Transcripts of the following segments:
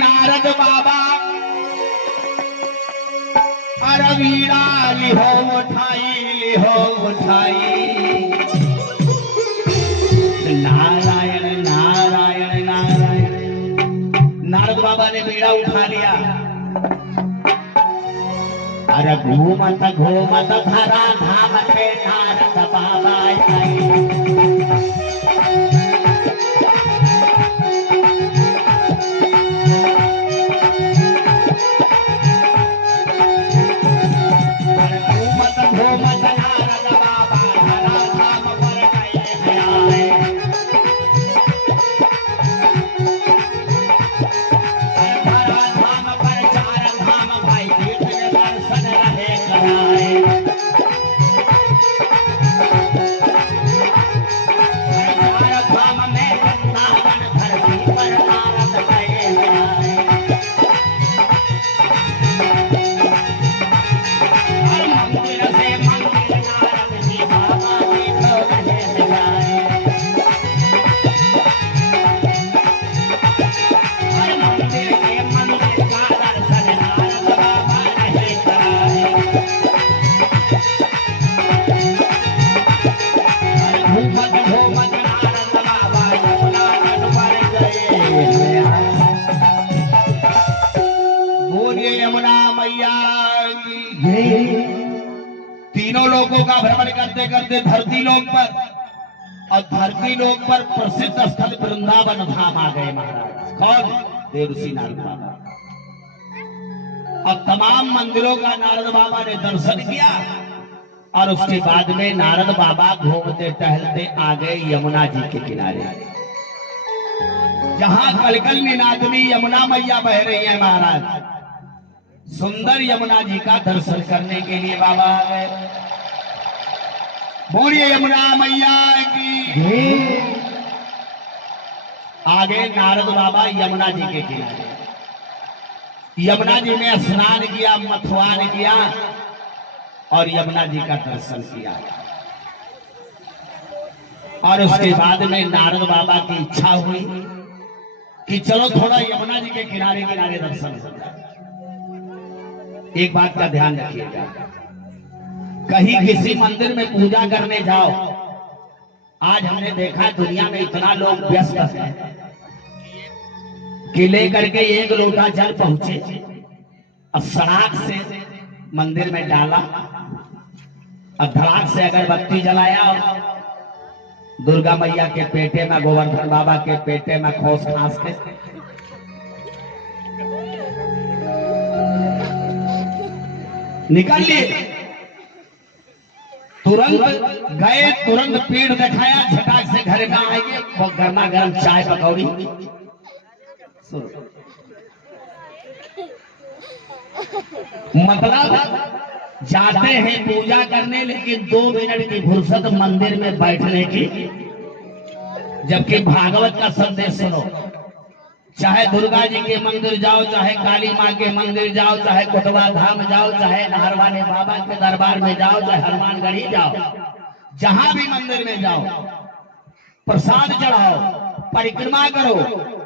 नारद बाबा अरे वीणा लिहो उठाई नारायण नारायण नारायण। नारद बाबा ने वीणा उठा लिया। अरे घूमत घूमत धरा धाम के नारद बाबा आई। तीनों लोगों का भ्रमण करते करते धरती लोक पर और धरती लोक पर प्रसिद्ध स्थल वृंदावन धाम आ गए महाराज। कौन? देवर्षि नारद बाबा। और तमाम मंदिरों का नारद बाबा ने दर्शन किया और उसके बाद में नारद बाबा घूमते टहलते आ गए यमुना जी के किनारे, जहां कलकल निनादनी यमुना मैया बह रही है महाराज। सुंदर यमुना जी का दर्शन करने के लिए बाबा आ गए। बोलिए यमुना मैया की। आगे नारद बाबा यमुना जी के किनारे, यमुना जी में स्नान किया, मथुआन किया और यमुना जी का दर्शन किया। और उसके बाद में नारद बाबा की इच्छा हुई कि चलो थोड़ा यमुना जी के किनारे किनारे दर्शन हो जाए। एक बात का ध्यान रखिएगा, कहीं किसी मंदिर में पूजा करने जाओ, आज हमने देखा दुनिया में इतना लोग व्यस्त हैं कि लेकर के एक लोटा जल पहुंचे और सड़ाक से मंदिर में डाला और धड़ाक से अगरबत्ती जलाया और दुर्गा मैया के पेटे में, गोवर्धन बाबा के पेटे में खोस खास के निकाल लिए। तुरंत गए, तुरंत पेड़ दिखाया, झटाक से घर में आएंगे, गर्मा गर्म चाय पकौड़ी। मतलब जाते हैं पूजा करने, लेकिन 2 मिनट की फुर्सत मंदिर में बैठने की। जबकि भागवत का संदेश सुनो, चाहे दुर्गा जी के मंदिर जाओ, चाहे काली माँ के मंदिर जाओ, चाहे कोटवा धाम जाओ, चाहे नाहरवाने बाबा के दरबार में जाओ, चाहे हनुमानगढ़ी जाओ, जहां भी मंदिर में जाओ, प्रसाद चढ़ाओ, परिक्रमा करो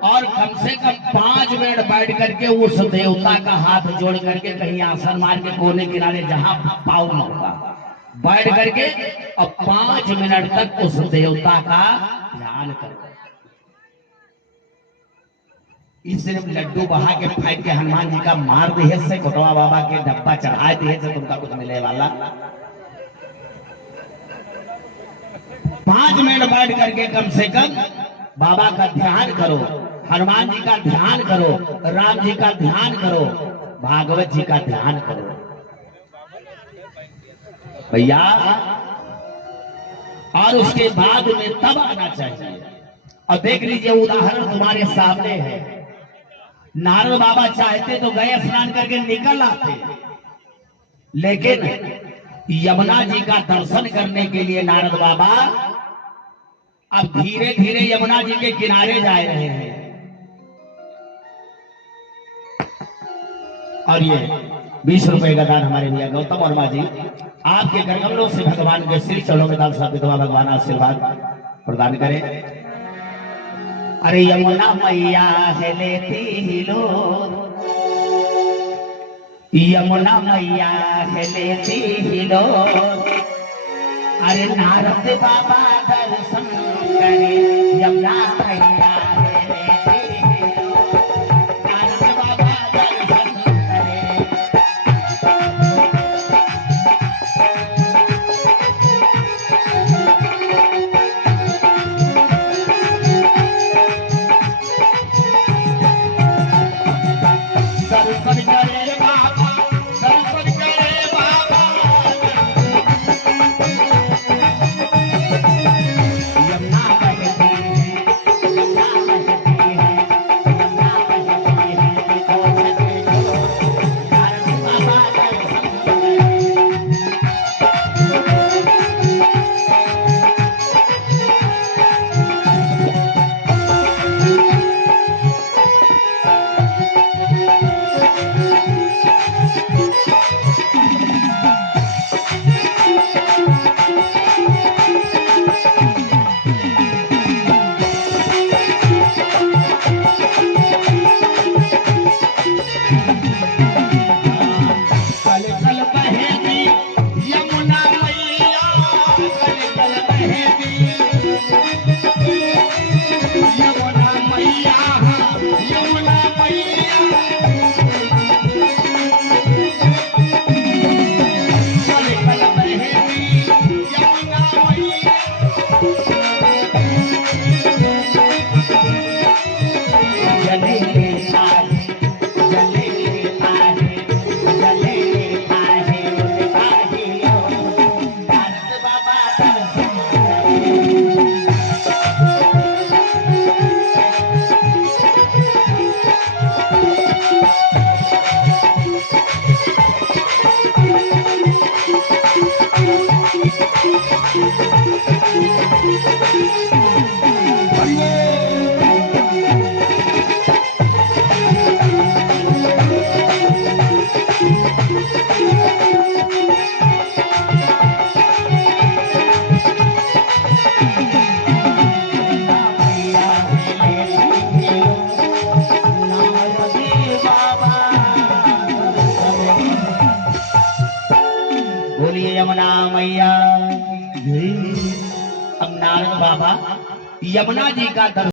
और कम से कम 5 मिनट बैठ करके उस देवता का हाथ जोड़ करके कहीं आसन मार के कोने किनारे जहां पाँव न होगा बैठ करके और 5 मिनट तक उस देवता का ध्यान करो। इस सिर्फ लड्डू बहा के फेंक के हनुमान जी का मार दिए से, कोटवा बाबा के डब्बा चढ़ा दिए से तुमका कुछ मिले वाला। 5 मिनट बैठ करके कम से कम बाबा का ध्यान करो, हनुमान जी का ध्यान करो, राम जी का ध्यान करो, भागवत जी का ध्यान करो भैया। और उसके बाद में तब आना चाहिए। और देख लीजिए उदाहरण तुम्हारे सामने है, नारद बाबा चाहते तो गए स्नान करके निकल आते, लेकिन यमुना जी का दर्शन करने के लिए नारद बाबा अब धीरे धीरे यमुना जी के किनारे जा रहे हैं। और ये 20 रुपए का दान हमारे भैया गौतम वर्मा जी आपके करकमलों से भगवान के श्री चरणों में दान स्थापित हुआ, भगवान आशीर्वाद प्रदान करें। अरे यमुना मैया है लेती हिलो, यमुना मैया है लेती हिलो। अरे नारद बाबा दर्शन करे, यमुना मैया है लेती हिलो, नारद बाबा दर्शन करे। दर्शन करे बाबा, दर्शन करे बाबा, यमुना बहती है, यमुना बहती है, यमुना बहती है, देखो सके जो नारद बाबा दर्शन करे। कल कल बहेगी यमुना मैया, कल कल बहेगी यमुना मैया, यमुना मैया, कल कल बहेगी यमुना मैया। जले आहे, जले आहे, जले आहे, उनका हिलो, नारद बाबा दर्शन करे। मैया है लेती हिलो, नारद बाबा दर्शन करे। बोलिए यमुना मैया की जय। अब नारद बाबा यमुना जी का दर्शन